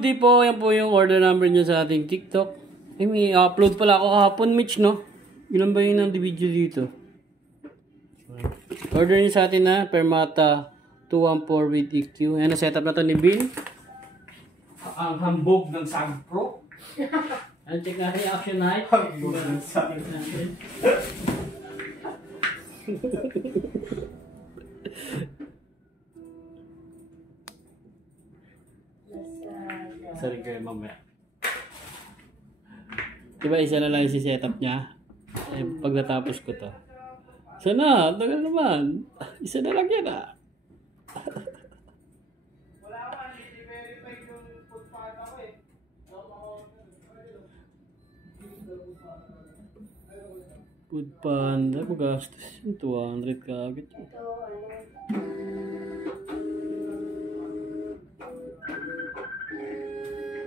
Goodie po, yan po yung order number niya sa ating TikTok. Eh, may upload pala ako kahapon, Mitch, no? Ilan ba yun ang video dito? Order niya sa atin na Permata 214 with EQ. Ayan, na-setup na to ni Bill. Ang hambog ng SAG Pro. Ayan, check natin yung action height. Hambog ng SAG. Sorry kayo mamaya. Diba isa na lang yung setup niya? Eh, pag natapos ko to. Isa na, tagal naman. Isa na lang yan ah. Food Panda, magastos yung 200 ka agad.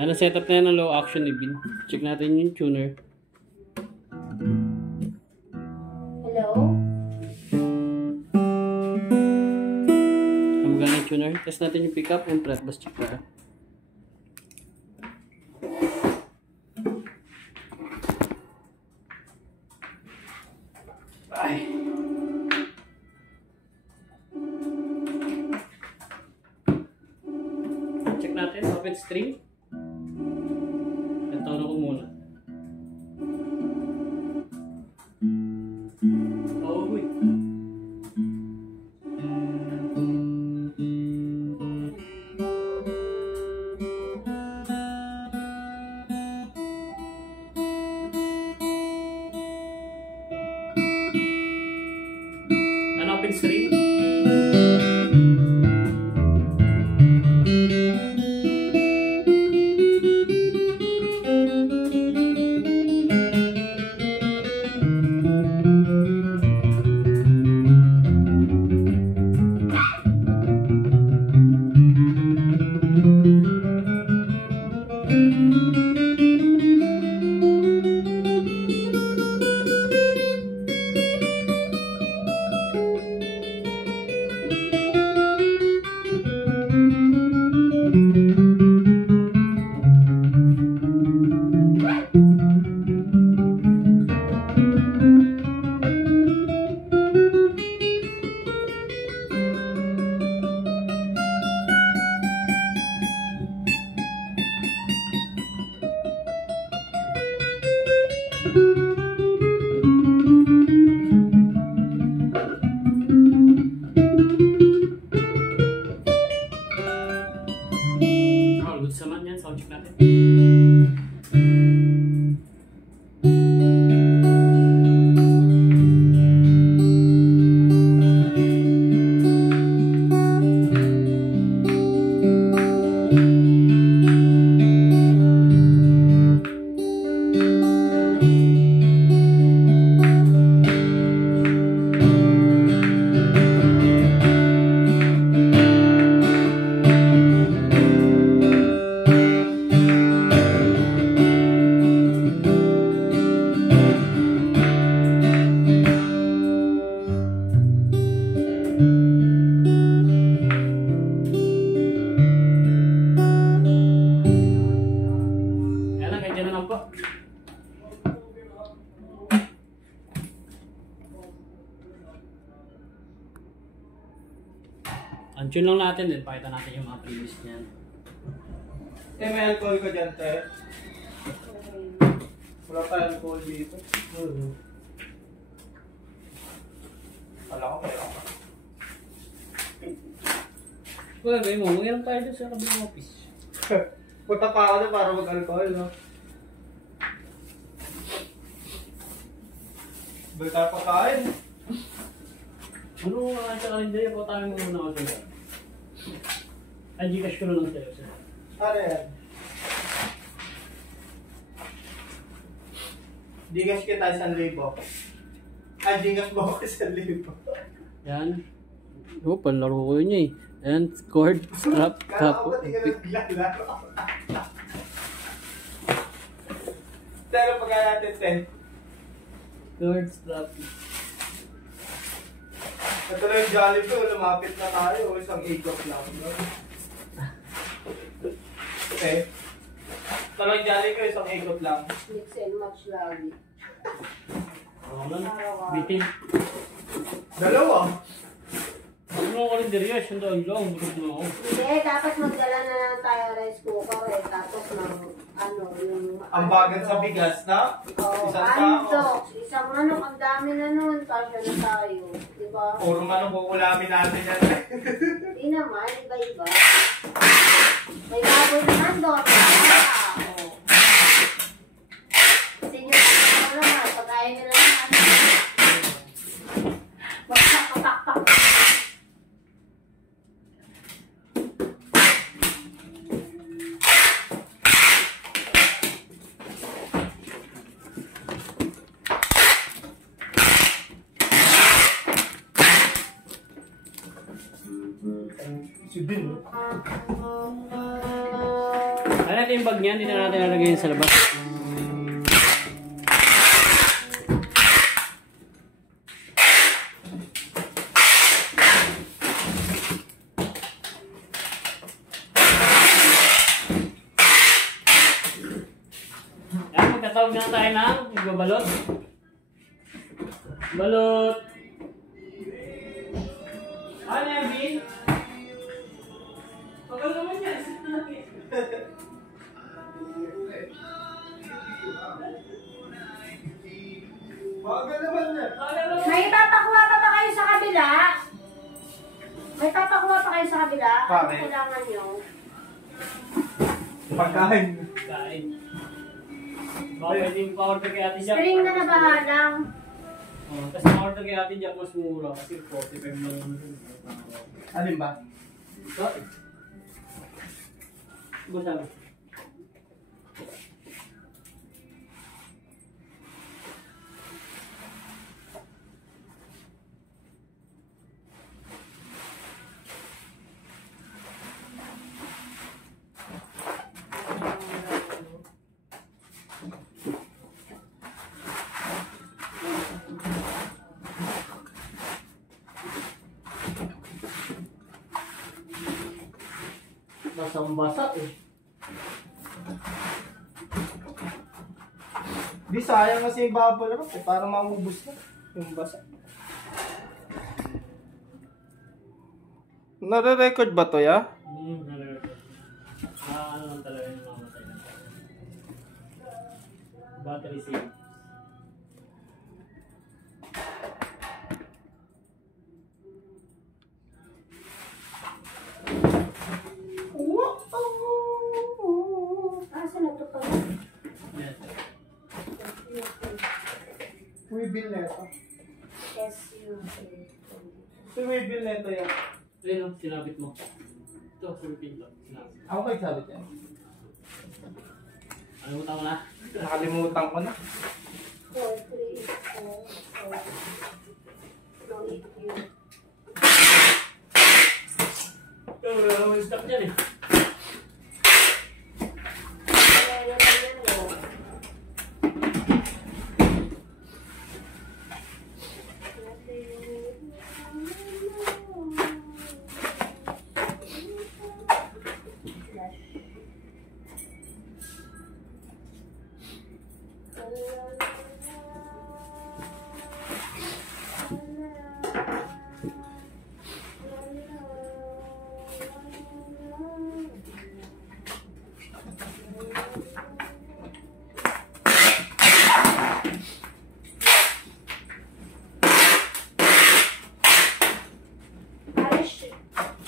Ano, setup na yan ng low action ni Bin. Check natin yung tuner. Hello? Ang magana yung tuner. Test natin yung pickup and fret. Basta check na. Ay. Check natin. Open string. Tono ko muna. Oh, uy. Ano open string? Saman yan, sound check natin. Tune lang natin din, pakita natin yung mga previous niyan. May alcohol ka dyan, te? Wala pa alcohol dito. Wala ko, meron ka. Wala ba mo? Mangiram tayo dyan sa kabilang office. Punta pa ako na para mag-alcohol, no? Balik tayo pagkain. Ano nga sa kalendarya po tayo muna ako sa'yo? Ay, Gcash ko na lang sa'yo. Ano yan? Gcash kita 1,000. Ay, Gcash mo ako 1,000. Yan. Oh, panlaro ko yun eh. And cord, strap, Kala ko tapo. ba di ka naglalaro? Pero pagka natin 10. Cord, strap. Ito na yung Jollibee, lumapit na tayo. Isang 8 o'clock lang. eh. Talang jolly ko, isang ikot lang. Mix and match lagi. Oo lang. Bitin. Dalawa. Huwag mo ko rin diriyo. Yung doon lang. Busog mo ako. Hindi, dapat magdala na lang tayo rice cooker eh. Tapos ng ano, yung... Ang bagat sa bigas na. Oo, Isang tao. antok. Isang manok, ang dami na nun. Kasya na tayo. Diba? Puro manok kukulamin natin yan. Hindi naman, iba-iba. May baboy naman doon. Oo. Kasi nyo, ano naman, pag-ayaw nyo naman, ano. Bakpak. Si Bin. Ano natin yung bag niyan? Hindi na natin lalagay sa labas. Yan, magtatawag na tayo ng magbabalot. Balot! Ano yan, Bin? Pagal naman yan. Bagal naman yan. May papakuha pa ba kayo sa kabila? May papakuha pa kayo sa kabila? Ano Bakit? kailangan nyo? Pagkain. Kain. Baka pwedeng pa-order kay Ate Jack. Spring na nabahalang. Oh, tapos pa-order kay Ate Jack, mas mura. Kasi 45 lang yun. Alin ba? Ito. Gusto mo. Basang-basa eh. Di sayang kasi yung bubble wrap eh. Para maubos na yung basa. Nare-record ba to ya? Nalagay ko. Ano lang talaga yung mamatay na. Battery save. Asa na ito pa? Yes. Webill na ito. SU. Webill na ito yan. Ayun o, sinabit mo. Ito, sulipin to. Sinabit. Ako kayo sabi yan. Ano mo tama na? Nakalimutan ko na. 4, 3, 4, 4. No, 8 yun. Wala naman stock niyan eh. Kaya naman yan, oh.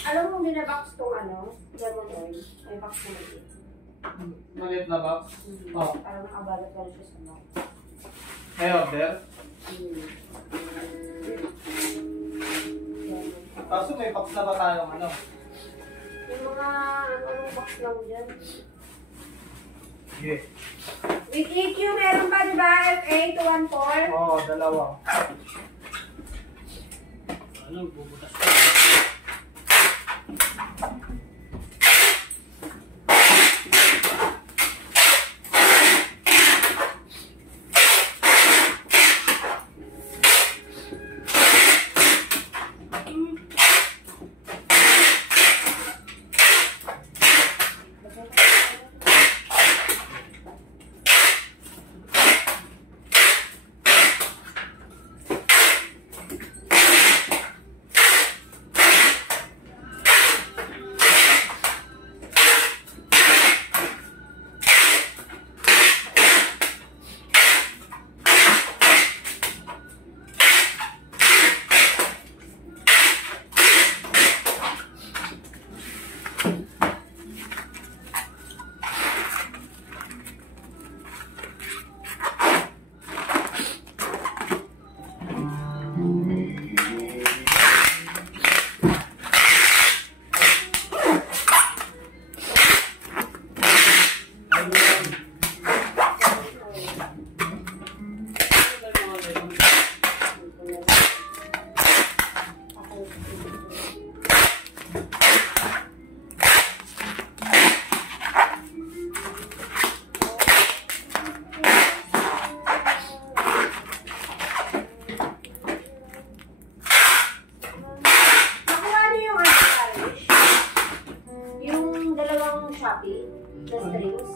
Alam mo, binabox tong ano, lemon oil. May box na maliit. Maliit na box. Oh. Parang nakabalot ka rin siya sa box. May order. Kaso may box na ba tayong ano? Yung mga anong box lang dyan. Sige. With EQ, meron pa diba? FA 214. Oo, dalawa. Ano, bubutas ko. Shopee? The strings?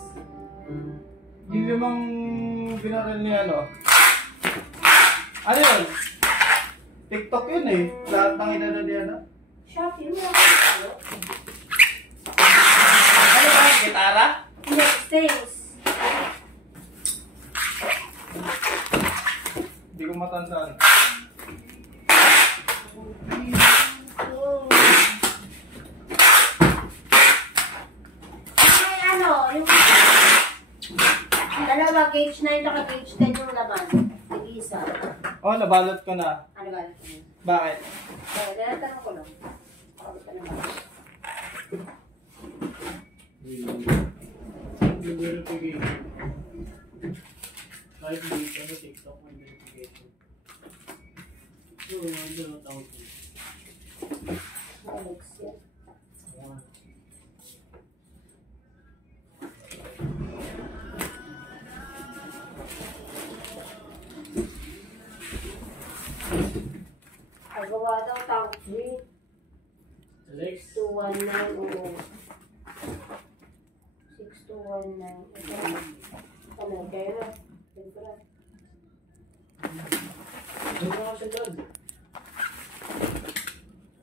Yung limang binaril ni ano? Ano yun? TikTok yun eh. Lahat ng inano ni ano? Shopee, wala ka ano? Ano ba? Gitara? Hindi, strings. Hindi ko matandaan. May ano, yung dalawa, gauge 9 at gauge 10 yung laman. Nag-iisa. Oh, nabalot ko na. Ano ba? Bakit? Tanong ko lang. Bakit ka naman? Yung verification. Kahit dito sa TikTok, may verification. So, ano na tawag ko? Alex yan. Pagawa daw tank free. Alex? 6219 oo. 6219. Ano, kaya na. Siyempre. Ano na kasi dyan?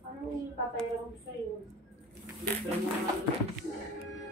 Anong ipapayaran ko sa'yo? Pero mga